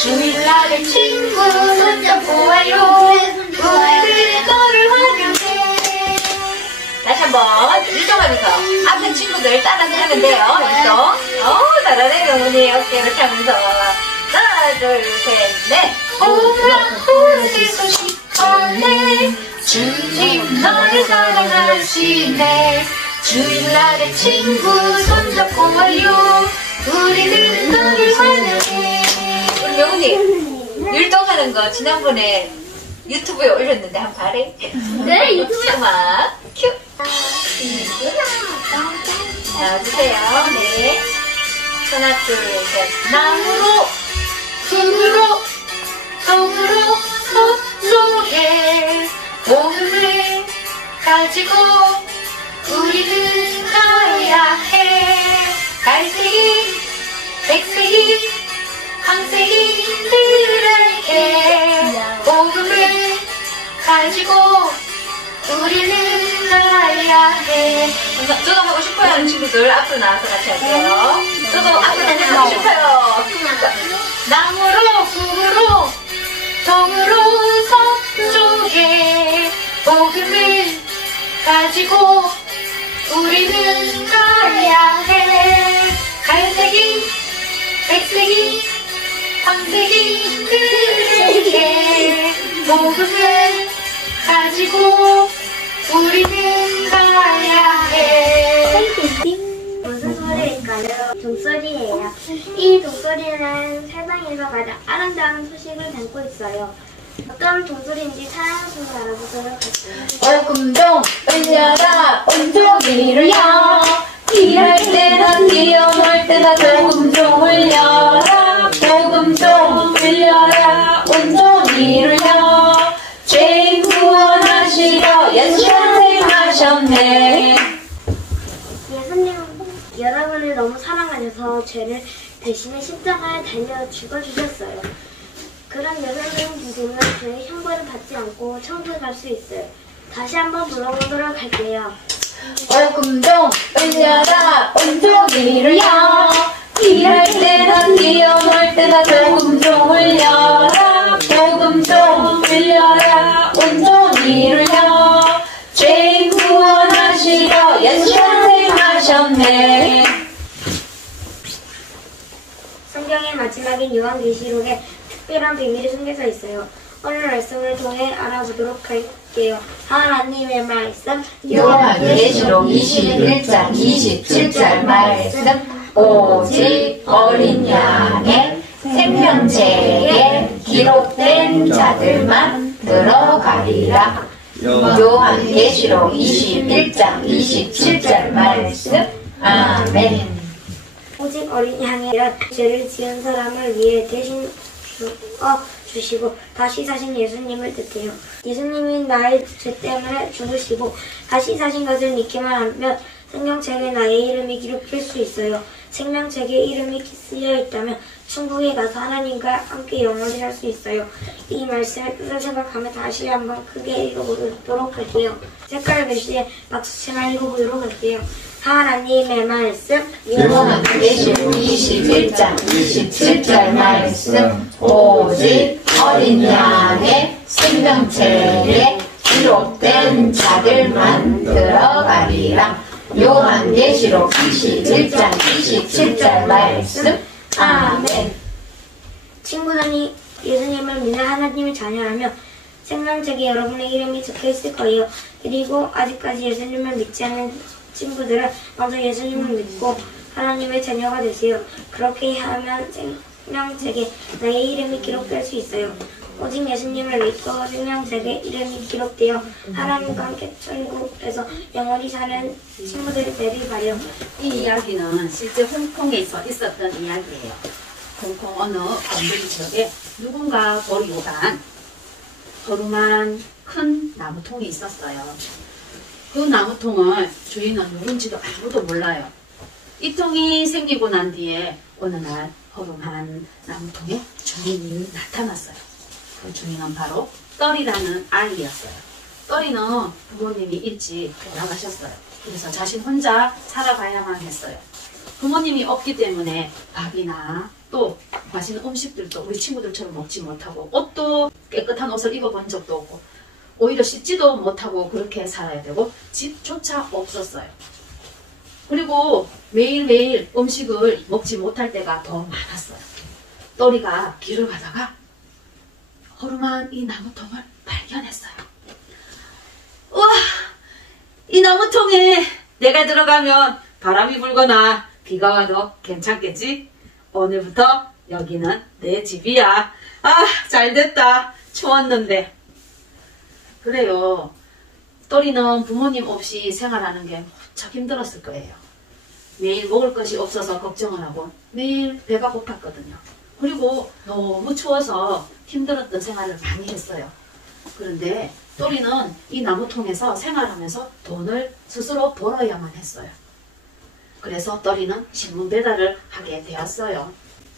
주일날의 친구 손잡고 와요. 우리들은 너를 환영해. 다시 한번 일정하면서 앞에 친구들 따라서 하면 돼요. 일정. 잘하네 경훈이. 어깨 이렇게 하면서 하나 둘 셋 넷. 오라 보내고 싶어네. 주님 너를 사랑하시네. 주일날의 친구 손잡고 와요. 우리는 너를 환영해. 우리 명훈이 율동하는 거 지난번에 유튜브에 올렸는데 한번 봐래. 네, 유튜브에. 음악 큐. 나와주세요. 네. 하나 둘 셋. 나무로 흙으로 손으로 서쪽에 복음을 가지고 우리는 가야 해. 갈색이 백색이 황색이들에게 복음을 가지고 우리는 가야 해. 저도 하고 싶어요 하는 친구들 앞으로 나와서 같이 할게요. 저도 앞으로 하고 싶어요. 나무로 흙으로 동으로 서쪽에 복음을 가지고 우리는 가야 해. 갈색이 백색이 황색이들에게 복음을 가지고 우리는 가야 해. 무슨 소리일까요? 종소리예요. 이 종소리는 세상에서 가장 아름다운 소식을 담고 있어요. 어떤 종소리인지 사랑스러워 알아보도록 할게요. 월금종 울려라 온종이를요. 일할 때나 뛰어놀 때나 월금종 울려라. 월금종 울려라 온종이를요. 죄인 구원하시려 예수 탄생하셨네. 예수님은 여러분을 너무 사랑하셔서 죄를 대신에 십자가에 달려 죽어주셨어요. 그런 예수님 믿으면 죄의 형벌을 받지 않고 천국에 갈 수 있어요. 다시 한번 불러보도록 할게요. 월금종 울려라 온종이를요. 일할 때나 뛰어놀 때나 월금종 울려라. 월금종 울려라 온종이를요. 죄인 구원하시려 예수 탄생하셨네. 성경의 마지막인 요한계시록에 특별한 비밀이 숨겨져 있어요. 오늘 말씀을 통해 알아보도록 할게요. 하나님의 말씀 요한계시록 21장 27절 말씀. 오직 어린 양의 생명책에 기록된 자들만 들어가리라. 요한계시록 21장 27절 말씀. 아멘. 오직 어린 양의 죄를 지은 사람을 위해 대신 주시고 다시 사신 예수님을 뜻해요. 예수님이 나의 죄 때문에 죽으시고 다시 사신 것을 믿기만 하면 생명책에 나의 이름이 기록될 수 있어요. 생명책에 이름이 쓰여 있다면 천국에 가서 하나님과 함께 영원히 살 수 있어요. 이 말씀의 뜻을 생각하며 다시 한번 크게 읽어보도록 할게요. 색깔 글씨에 맞추시만 읽어보도록 할게요. 하나님의 말씀 요한계시록 21장 27절 말씀. 오직 어린 양의 생명책에 기록된 자들만 들어가리라. 요한계시록 21장 27절 말씀. 아멘. 친구들이 예수님을 믿는 하나님의 자녀라면 생명책에 여러분의 이름이 적혀있을 거예요. 그리고 아직까지 예수님을 믿지 않는 친구들은 먼저 예수님을 믿고 하나님의 자녀가 되세요. 그렇게 하면 생명책에 나의 이름이 기록될 수 있어요. 오직 예수님을 믿고 생명책에 이름이 기록되어 하나님과 함께 천국에서 영원히 사는 친구들이 되길 바래요. 이 이야기는 실제 홍콩에서 있었던 이야기예요. 홍콩 어느 건물 지역에 누군가 버리고 간 허름한 큰 나무통이 있었어요. 그 나무통을 주인은 누군지도 아무도 몰라요. 이 통이 생기고 난 뒤에 어느 날 허름한 나무통에 주인이 나타났어요. 그 주인은 바로 떨이라는 아이였어요. 떨이는 부모님이 일찍 돌아가셨어요. 그래서 자신 혼자 살아가야만 했어요. 부모님이 없기 때문에 밥이나 또 맛있는 음식들도 우리 친구들처럼 먹지 못하고 옷도 깨끗한 옷을 입어본 적도 없고 오히려 씻지도 못하고 그렇게 살아야 되고 집조차 없었어요. 그리고 매일매일 음식을 먹지 못할 때가 더 많았어요. 또리가 길을 가다가 허름한 이 나무통을 발견했어요. 우와! 이 나무통에 내가 들어가면 바람이 불거나 비가 와도 괜찮겠지? 오늘부터 여기는 내 집이야. 아, 잘됐다. 추웠는데. 그래요. 또리는 부모님 없이 생활하는 게 무척 힘들었을 거예요. 매일 먹을 것이 없어서 걱정을 하고 매일 배가 고팠거든요. 그리고 너무 추워서 힘들었던 생활을 많이 했어요. 그런데 또리는 이 나무통에서 생활하면서 돈을 스스로 벌어야만 했어요. 그래서 또리는 신문 배달을 하게 되었어요.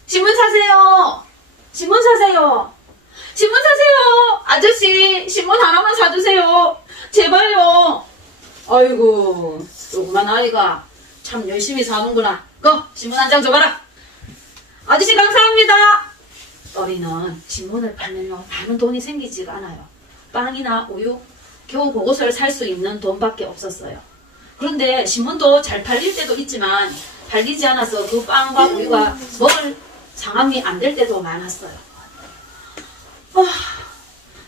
신문 사세요! 신문 사세요! 신문 사세요! 아저씨, 신문 하나만 사주세요! 제발요! 아이고, 조그만 아이가 참 열심히 사는구나. 신문 한 장 줘봐라! 아저씨 감사합니다! 또리는 신문을 팔면 많은 돈이 생기지가 않아요. 빵이나 우유, 겨우 그것을 살 수 있는 돈밖에 없었어요. 그런데 신문도 잘 팔릴 때도 있지만 팔리지 않아서 그 빵과 우유가 먹을 상황이 안 될 때도 많았어요.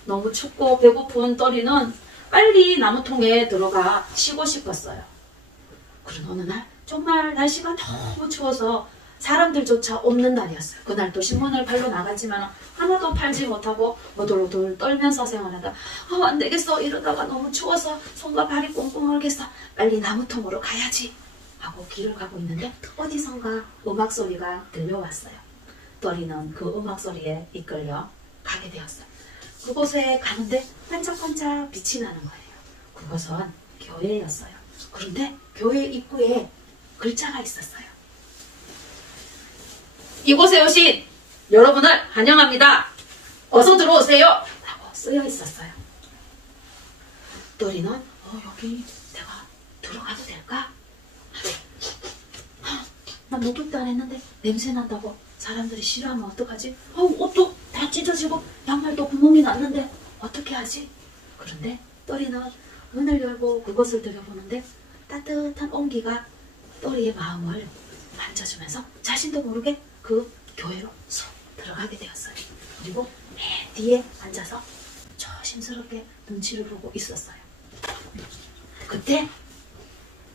너무 춥고 배고픈 또리는 빨리 나무통에 들어가 쉬고 싶었어요. 그런 어느 날 정말 날씨가 너무 추워서 사람들조차 없는 날이었어요. 그날 또 신문을 팔러 나갔지만 하나도 팔지 못하고 오돌오돌 떨면서 생활하다 안 되겠어. 이러다가 너무 추워서 손과 발이 꽁꽁 얼겠어. 빨리 나무통으로 가야지 하고 길을 가고 있는데 어디선가 음악소리가 들려왔어요. 또리는 그 음악소리에 이끌려 가게 되었어요. 그곳에 가는데 반짝반짝 빛이 나는 거예요. 그것은 교회였어요. 그런데 교회 입구에 글자가 있었어요. 이곳에 오신 여러분을 환영합니다. 어서 들어오세요. 라고 쓰여 있었어요. 또리는 여기 내가 들어가도 될까? 난 목욕도 안 했는데 냄새 난다고 사람들이 싫어하면 어떡하지? 옷도 다 찢어지고 양말도 구멍이 났는데 어떻게 하지? 그런데 또리는 문을 열고 그곳을 들여보는데 따뜻한 온기가 또리의 마음을 만져주면서 자신도 모르게 그 교회로 쏙 들어가게 되었어요. 그리고 맨 뒤에 앉아서 조심스럽게 눈치를 보고 있었어요. 그때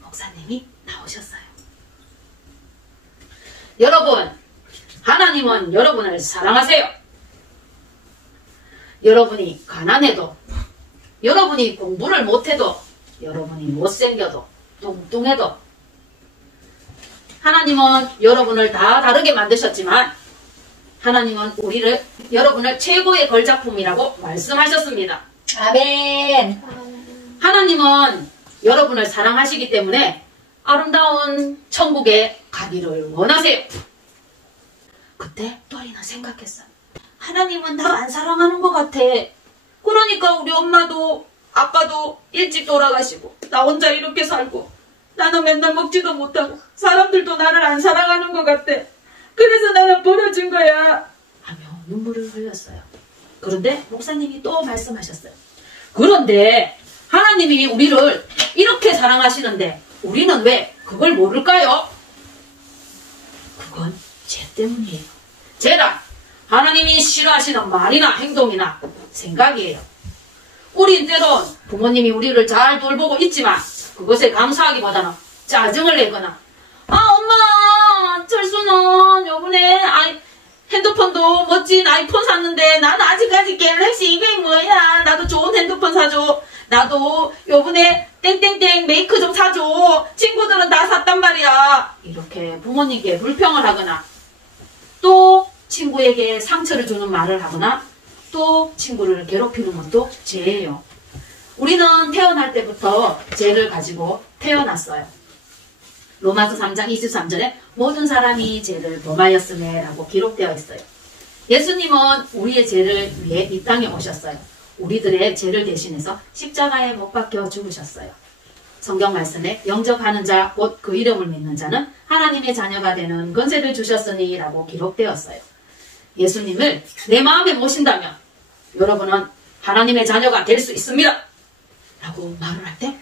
목사님이 나오셨어요. 여러분, 하나님은 여러분을 사랑하세요. 여러분이 가난해도, 여러분이 공부를 못해도, 여러분이 못생겨도, 뚱뚱해도 하나님은 여러분을 다 다르게 만드셨지만 하나님은 여러분을 최고의 걸작품이라고 말씀하셨습니다. 아멘. 하나님은 여러분을 사랑하시기 때문에 아름다운 천국에 가기를 원하세요. 그때 또리는 생각했어요. 하나님은 나 안 사랑하는 것 같아. 그러니까 우리 엄마도 아빠도 일찍 돌아가시고 나 혼자 이렇게 살고 나는 맨날 먹지도 못하고 사람들도 나를 안 사랑하는 것 같아. 그래서 나는 버려진 거야. 하며 눈물을 흘렸어요. 그런데 목사님이 또 말씀하셨어요. 그런데 하나님이 우리를 이렇게 사랑하시는데 우리는 왜 그걸 모를까요? 그건 죄 때문이에요. 죄란 하나님이 싫어하시는 말이나 행동이나 생각이에요. 우린 때론 부모님이 우리를 잘 돌보고 있지만 그것에 감사하기보다는 짜증을 내거나 엄마 철수는 요번에 핸드폰도 멋진 아이폰 샀는데 나는 아직까지 갤럭시 이게 뭐야. 나도 좋은 핸드폰 사줘. 나도 요번에 땡땡땡 메이크 좀 사줘. 친구들은 다 샀단 말이야. 이렇게 부모님께 불평을 하거나 또 친구에게 상처를 주는 말을 하거나 또 친구를 괴롭히는 것도 죄예요. 우리는 태어날 때부터 죄를 가지고 태어났어요. 로마서 3장 23절에 모든 사람이 죄를 범하였으며 라고 기록되어 있어요. 예수님은 우리의 죄를 위해 이 땅에 오셨어요. 우리들의 죄를 대신해서 십자가에 못 박혀 죽으셨어요. 성경 말씀에 영접하는 자, 곧 그 이름을 믿는 자는 하나님의 자녀가 되는 권세를 주셨으니 라고 기록되었어요. 예수님을 내 마음에 모신다면 여러분은 하나님의 자녀가 될 수 있습니다. 라고 말을 할 때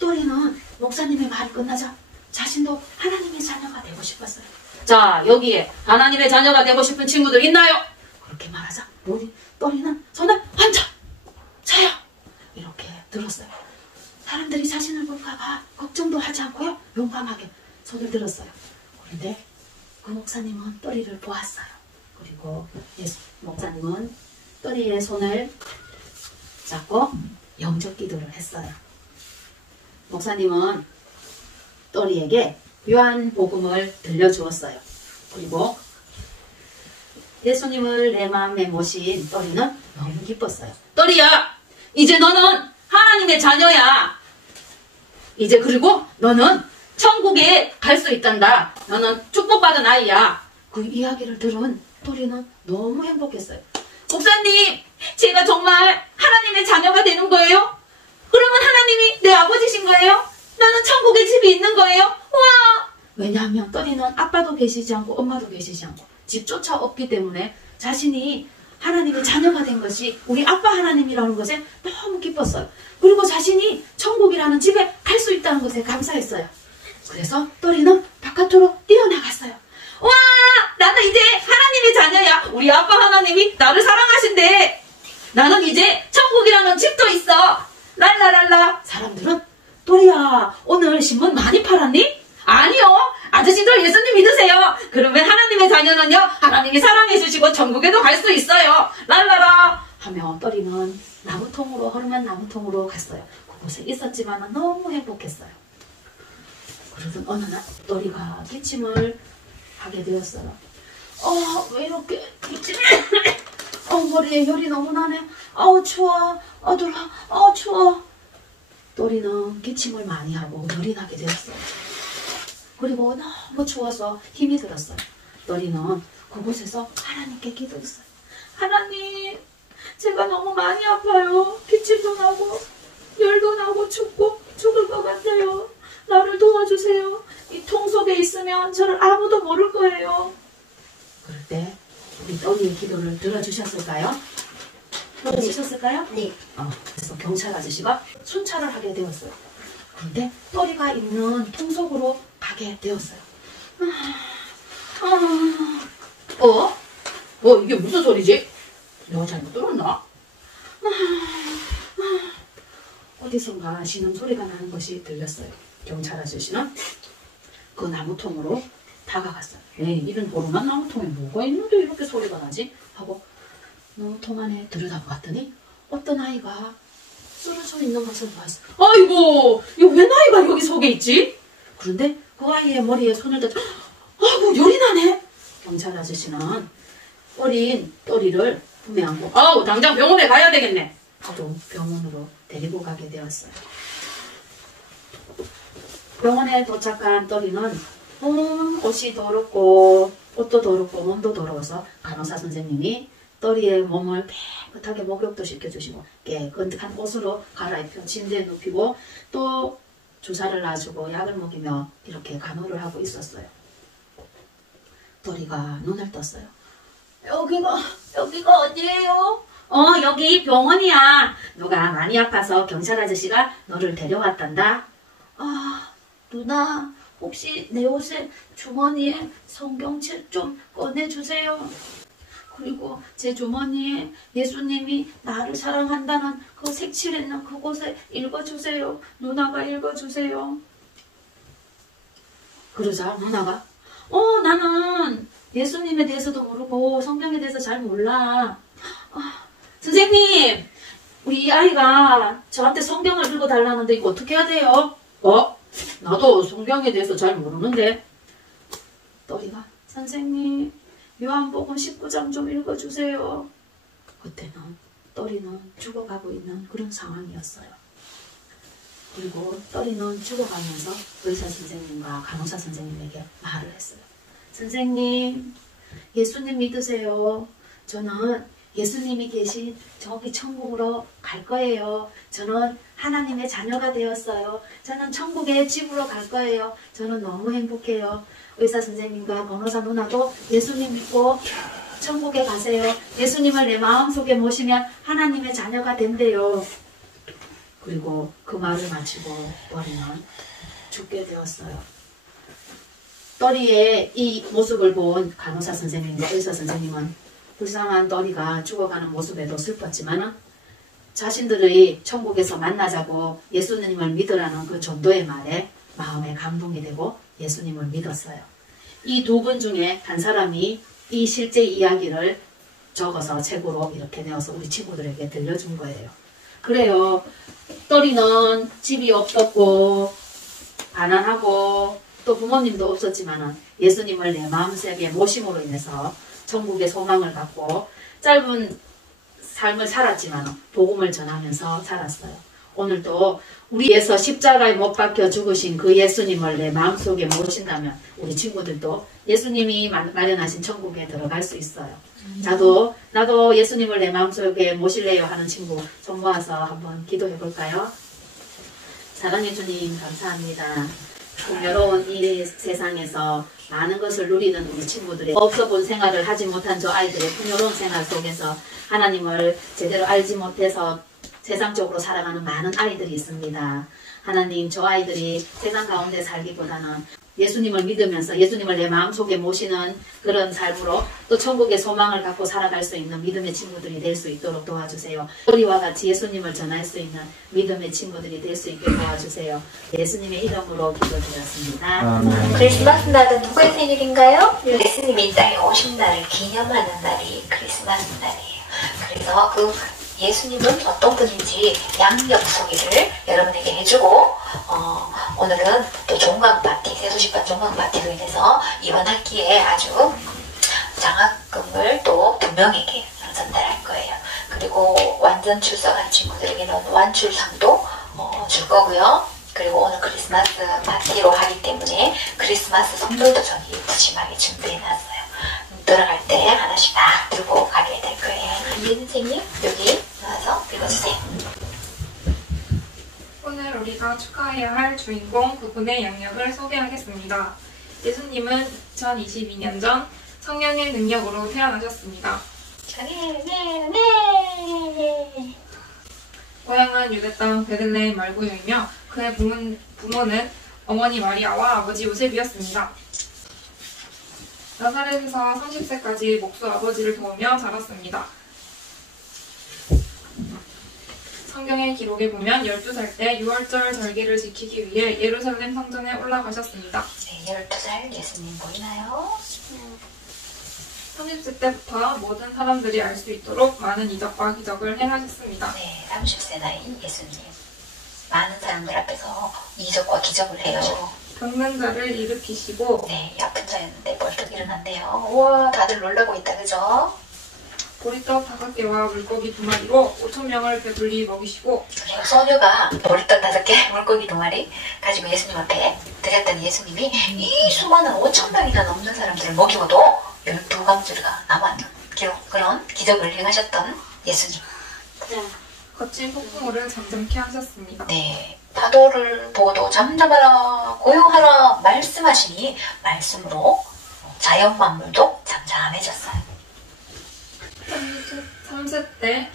또리는 목사님의 말이 끝나자 자신도 하나님의 자녀가 되고 싶었어요. 자, 여기에 하나님의 자녀가 되고 싶은 친구들 있나요? 그렇게 말하자 또리는 손을 앉아 차요 이렇게 들었어요. 사람들이 자신을 볼까봐 걱정도 하지 않고요, 용감하게 손을 들었어요. 그런데 그 목사님은 또리를 보았어요. 그리고 목사님은 또리의 손을 잡고 영접 기도를 했어요. 목사님은 또리에게 요한복음을 들려주었어요. 그리고 예수님을 내 마음에 모신 또리는 너무 기뻤어요. 또리야, 이제 너는 하나님의 자녀야. 이제 그리고 너는 천국에 갈 수 있단다. 너는 축복받은 아이야. 그 이야기를 들은 또리는 너무 행복했어요. 목사님, 제가 정말 하나님의 자녀가 되는 거예요? 그러면 하나님이 내 아버지신 거예요? 나는 천국에 집이 있는 거예요? 와! 왜냐하면 또리는 아빠도 계시지 않고 엄마도 계시지 않고 집조차 없기 때문에 자신이 하나님의 자녀가 된 것이 우리 아빠 하나님이라는 것에 너무 기뻤어요. 그리고 자신이 천국이라는 집에 갈 수 있다는 것에 감사했어요. 그래서 또리는 바깥으로 뛰어나갔어요. 와! 나는 이제 하나님의 자녀야. 우리 아빠 하나님이 나를 사랑하신대. 나는 이제 천국이라는 집도 있어. 랄라랄라. 사람들은 또리야, 오늘 신문 많이 팔았니? 아니요. 아저씨들 예수님 믿으세요. 그러면 하나님의 자녀는요, 하나님이 사랑해 주시고 천국에도 갈 수 있어요. 랄라라 하며 또리는 나무통으로, 허름한 나무통으로 갔어요. 그곳에 있었지만 너무 행복했어요. 그러던 어느 날 또리가 기침을 하게 되었어요. 왜 이렇게 기침을 머리에 열이 너무 나네. 추워. 들어. 추워. 또리는 기침을 많이 하고 열이 나게 되었어요. 그리고 너무 추워서 힘이 들었어요. 또리는 그곳에서 하나님께 기도했어요. 하나님, 제가 너무 많이 아파요. 기침도 나고 열도 나고 춥고 죽을 것 같아요. 나를 도와주세요. 이 통 속에 있으면 저를 아무도 모를 거예요. 그럴 때 우리 또리의 기도를 들어주셨을까요? 들어주셨을까요? 네. 그래서 경찰 아저씨가 순찰을 하게 되었어요. 그런데 또리가 있는 통 속으로 가게 되었어요. 이게 무슨 소리지? 내가 잘못 들었나? 어디선가 신음소리가 나는 것이 들렸어요. 경찰 아저씨는 그 나무통으로 다가갔어요. 이런 보름한 나무통에 뭐가 있는데 이렇게 소리가 나지? 하고 나무통 안에 들여다봤더니 어떤 아이가 쓰러져 있는 것을 봤어요. 아이고, 이거 웬 아이가 여기 속에 있지? 그런데 그 아이의 머리에 손을 대고 아이고, 열이 나네. 경찰 아저씨는 어린 또리를 품에 안고 당장 병원에 가야 되겠네 하고 병원으로 데리고 가게 되었어요. 병원에 도착한 또리는 옷이 더럽고 옷도 더럽고 몸도 더러워서 간호사 선생님이 또리의 몸을 깨끗하게 목욕도 시켜주시고 깨끗한 옷으로 갈아입혀 침대에 눕히고 또 주사를 놔주고 약을 먹이며 이렇게 간호를 하고 있었어요. 또리가 눈을 떴어요. 여기가 어디예요? 여기 병원이야. 누가 많이 아파서 경찰 아저씨가 너를 데려왔단다. 누나, 혹시 내 옷에 주머니에 성경책 좀 꺼내주세요. 그리고 제 주머니에 예수님이 나를 사랑한다는 그 색칠했는 그곳에 읽어주세요. 누나가 읽어주세요. 그러자 누나가 나는 예수님에 대해서도 모르고 성경에 대해서 잘 몰라. 선생님, 우리 이 아이가 저한테 성경을 읽어달라는데 이거 어떻게 해야 돼요? 나도 성경에 대해서 잘 모르는데. 또리가 선생님, 요한복음 19장 좀 읽어주세요. 그때는 또리는 죽어가고 있는 그런 상황이었어요. 그리고 또리는 죽어가면서 의사 선생님과 간호사 선생님에게 말을 했어요. 선생님, 예수님 믿으세요. 저는 예수님이 계신 저기 천국으로 갈 거예요. 저는 하나님의 자녀가 되었어요. 저는 천국의 집으로 갈 거예요. 저는 너무 행복해요. 의사 선생님과 변호사 누나도 예수님 믿고 천국에 가세요. 예수님을 내 마음속에 모시면 하나님의 자녀가 된대요. 그리고 그 말을 마치고 또리는 죽게 되었어요. 또리의 이 모습을 본 간호사 선생님과 의사 선생님은 불쌍한 또리가 죽어가는 모습에도 슬펐지만 자신들의 천국에서 만나자고 예수님을 믿으라는 그 전도의 말에 마음에 감동이 되고 예수님을 믿었어요. 이 두 분 중에 한 사람이 이 실제 이야기를 적어서 책으로 이렇게 내어서 우리 친구들에게 들려준 거예요. 그래요. 또리는 집이 없었고 가난하고 또 부모님도 없었지만 예수님을 내 마음속에 모심으로 인해서 천국의 소망을 갖고 짧은 삶을 살았지만 복음을 전하면서 살았어요. 오늘도 우리에서 십자가에 못 박혀 죽으신 그 예수님을 내 마음속에 모신다면 우리 친구들도 예수님이 마련하신 천국에 들어갈 수 있어요. 나도 예수님을 내 마음속에 모실래요 하는 친구 손 모아서 한번 기도해 볼까요? 사랑해 주님 감사합니다. 풍요로운 이 세상에서 많은 것을 누리는 우리 친구들의 없어 본 생활을 하지 못한 저 아이들의 풍요로운 생활 속에서 하나님을 제대로 알지 못해서 세상적으로 살아가는 많은 아이들이 있습니다. 하나님, 저 아이들이 세상 가운데 살기보다는 예수님을 믿으면서 예수님을 내 마음속에 모시는 그런 삶으로 또 천국의 소망을 갖고 살아갈 수 있는 믿음의 친구들이 될 수 있도록 도와주세요. 우리와 같이 예수님을 전할 수 있는 믿음의 친구들이 될 수 있게 도와주세요. 예수님의 이름으로 기도드렸습니다. 크리스마스 날은 누구의 생일인가요? 예수님이 이 땅에 오신 날을 기념하는 날이 크리스마스 날이에요. 그래서 그 예수님은 어떤 분인지 양력 소개를 여러분에게 해주고 오늘은 또 종강 파티, 세수식반 종강 파티로 인해서 이번 학기에 아주 장학금을 또 2명에게 전달할 거예요. 그리고 완전 출석한 친구들에게는 완출상도 줄 거고요. 그리고 오늘 크리스마스 파티로 하기 때문에 크리스마스 선물도 저희 푸짐하게 준비해놨어요. 들어갈 때 하나씩 다 들고 가게 될 거예요. 이 선생님 여기 나와서 읽어주세요. 오늘 우리가 축하해야 할 주인공 그분의 양력을 소개하겠습니다. 예수님은 2022년 전 성령의 능력으로 태어나셨습니다. 네. 고향은 유대 땅 베들레헴 말구유이며 그의 부모는 어머니 마리아와 아버지 요셉이었습니다. 나사렛에서 30세까지 목수 아버지를 도우며 자랐습니다. 성경의 기록에 보면 12살 때 6월절 절기를 지키기 위해 예루살렘 성전에 올라가셨습니다. 네, 12살 예수님 보이나요? 30세 때부터 모든 사람들이 알 수 있도록 많은 이적과 기적을 행하셨습니다. 네, 30세 나이 예수님. 많은 사람들 앞에서 이적과 기적을 해요. 병든 자를 일으키시고 네, 아픈 자였는데 벌떡 일어난대요. 우와, 다들 놀라고 있다, 그죠? 보리떡 5개와 물고기 2마리로 5,000명을 배불리 먹이시고 그리고 소녀가 보리떡 5개, 물고기 2마리 가지고 예수님 앞에 드렸더니 예수님이 이 수많은 5,000명이나 넘는 사람들을 먹이고도 12강주가 남았는 그런 기적을 행하셨던 예수님. 거친 폭풍우를 잠잠케 하셨습니다. 네, 파도를 보고도 잠잠하라, 고요하라 말씀하시니 말씀으로 자연 만물도 잠잠해졌어요. 3세 때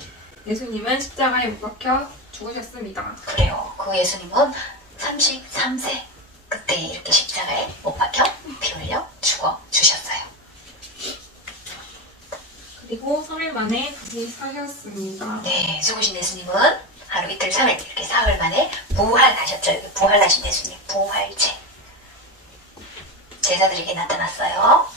예수님은 십자가에 못 박혀 죽으셨습니다. 그래요. 그 예수님은 33세 그때 이렇게 십자가에 못 박혀 피 흘려 죽어주셨어요. 그리고 3일 만에 다시 사셨습니다. 네, 죽으신 예수님은 하루 이틀 3일 이렇게 사흘 만에 부활하셨죠. 부활하신 예수님, 부활체. 제자들에게 나타났어요.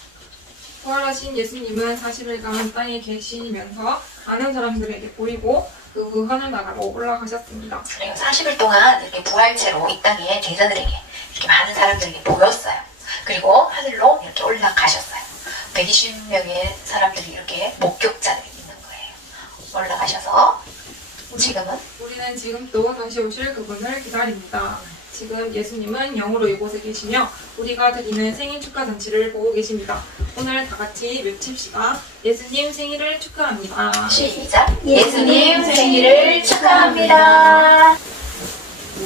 부활하신 예수님은 40일간 땅에 계시면서 많은 사람들에게 보이고 그 후 하늘나라로 올라가셨습니다. 그래요. 40일 동안 이렇게 부활체로 이 땅에 제자들에게 이렇게 많은 사람들에게 보였어요. 그리고 하늘로 이렇게 올라가셨어요. 120명의 사람들이 이렇게 목격자들이 있는 거예요. 올라가셔서 지금은 우리는 지금 또 다시 오실 그분을 기다립니다. 지금 예수님은 영으로 이곳에 계시며 우리가 드리는 생일 축하 잔치를 보고 계십니다. 오늘 다 같이 외칩시다. 예수님 생일을 축하합니다. 시작. 예수님 생일을 축하합니다.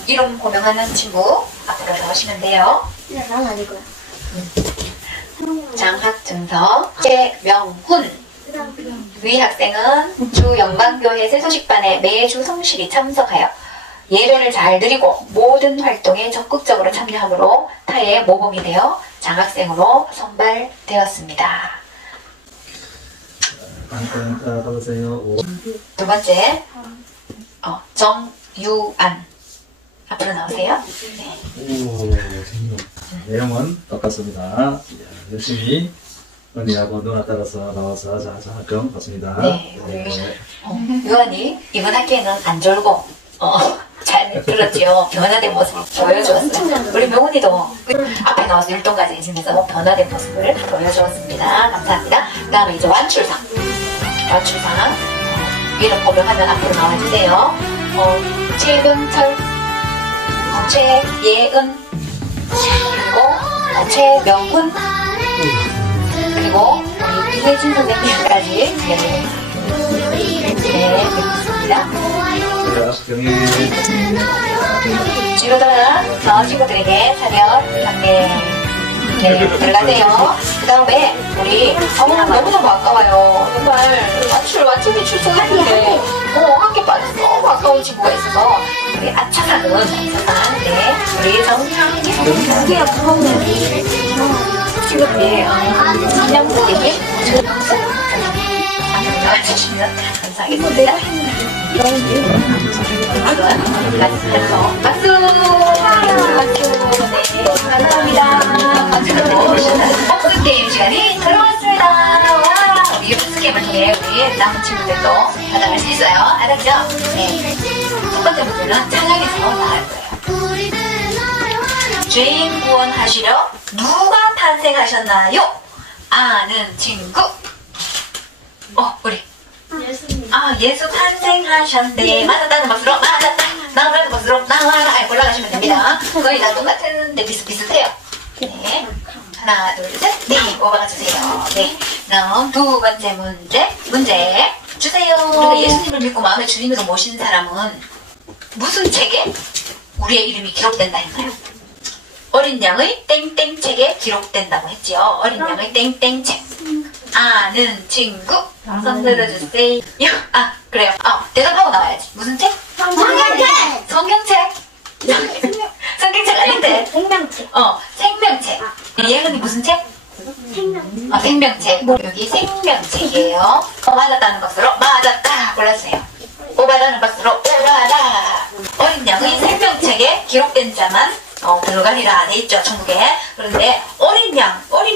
이름 고명하는 친구 앞으로 나오시면 돼요. 네, 난 아니고요. 장학증서 최명훈. 위 학생은 주 영광교회 새소식반에 매주 성실히 참석하여 예배를 잘 드리고 모든 활동에 적극적으로 참여함으로 타의 모범이 되어 장학생으로 선발되었습니다. 받으세요. 두 번째, 정유안. 앞으로 나오세요. 내용은 똑같습니다. 열심히 언니하고 누나 따라서 나와서 장학금 받습니다. 네, 우리 유한이 이번 학기에는 안 졸고 잘 들었죠. 변화된 모습을 보여주었어요. 우리 명훈이도 앞에 나와서 율동까지 해주면서 변화된 모습을 보여주었습니다. 감사합니다. 그 다음에 이제 완출상. 이름 고명하면 앞으로 나와주세요. 최병철, 최예은, 그리고 최명훈, 그리고 우리 이혜진 선생님까지 네, 뵙겠습니다. 뒤로다가 친구들에게 사연 안내 들어가세요. 그 다음에 우리 너무너무 아까워요. 정말 완전히 출석했는데 학교 빠져서 너무 아까운 친구가 있어서 우리 아차상은 우리 정상이 친구들이 그냥 분들에게 나와주시면 감사하겠습니다. 박수! 네, 감사합니다. 박수 게임 시간이 돌아왔습니다. 와, 이 박수 게임을 통해 우리 남은 친구들도 받아갈 수 있어요. 알았죠? 네. 첫 번째 문제는 찬양에서 나갈 거예요. 죄인 구원하시려 누가 탄생하셨나요? 아는 친구. 우리. 예수 탄생하셨네. 맞았다는 것으로 맞았다. 나오라는 것으로 나와라. 올라가시면 됩니다. 거의 다 똑같은데 비슷비슷해요. 네. 하나, 둘, 셋. 네, 뽑아주세요. 네. 그럼 두 번째 문제 주세요. 우리가 예수님을 믿고 마음의 주인으로 모신 사람은 무슨 책에 우리의 이름이 기록된다 했나요? 어린 양의 땡땡 책에 기록된다고 했지요. 어린 양의 땡땡 책. 아는 친구 손 들어주세요. 그래요. 대답하고 나와야지. 무슨 책? 성경책! 성경책. 성경책 아닌데. 생명책. 생명책. 예은이 무슨 책? 생명책. 생명책. 여기 생명책이에요. 맞았다는 것으로 맞았다. 골라주세요. 오바라는 것으로 오바라. 어린 양의 생명책에 기록된 자만 들어가리라 돼 있죠, 천국에. 그런데 어린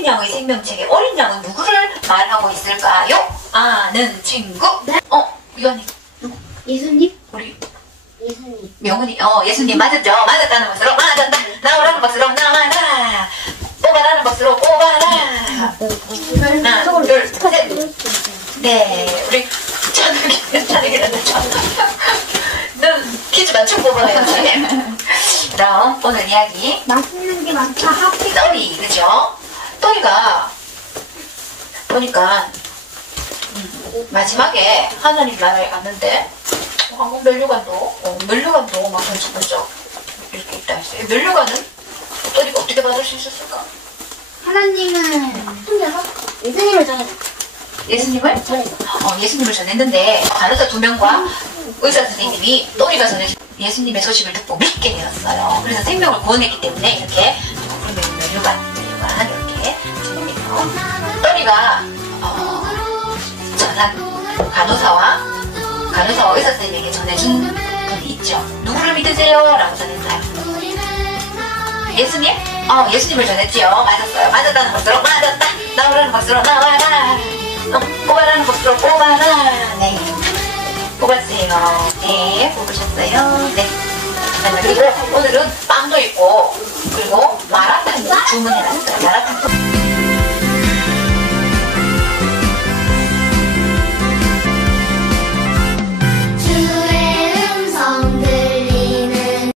양의 생명책에 어린 양은 누구를 말하고 있을까요? 아는 친구. 유한이. 예수님? 우리 예수님. 명훈이. 예수님 맞았죠? 맞았다는 것으로 맞았다. 나오라는 것으로 나와라. 뽑아라는 것으로 뽑아라. 하나, 둘, 셋. 네, 우리 찬욱이란다. 넌 퀴즈 맞춤 뽑아야지. 그럼 오늘 이야기 맛있는 게 많다. 떠니, 그죠? 떠니가 보니까 마지막에 하나님 나라에 갔는데 한국 면류관도 막 번쩍번쩍 이렇게 있다 했어요. 면류관은 떠니가 어떻게 받을 수 있었을까? 하나님은 혼자서 예수님을 전했어. 예수님을? 예수님을 전했는데 간호사 2명과 의사 선생님이 떠니가 전해 예수님의 소식을 듣고 믿게 되었어요. 그래서 생명을 구원했기 때문에 이렇게 면류관 이렇게 지내면서 떠니가 전한 간호사와 의사 선생님에게 전해준 분이 있죠. 누구를 믿으세요? 라고 전했나요? 예수님? 예수님을 전했지요. 맞았어요. 맞았다는 것으로 맞았다. 나오라는 것으로 나와라. 뽑아라는 것으로 뽑아라. 네. 뽑았어요. 네, 뽑으셨어요. 네. 그리고 오늘은 빵도 있고, 그리고 마라탕 주문해놨어요. 마라탕.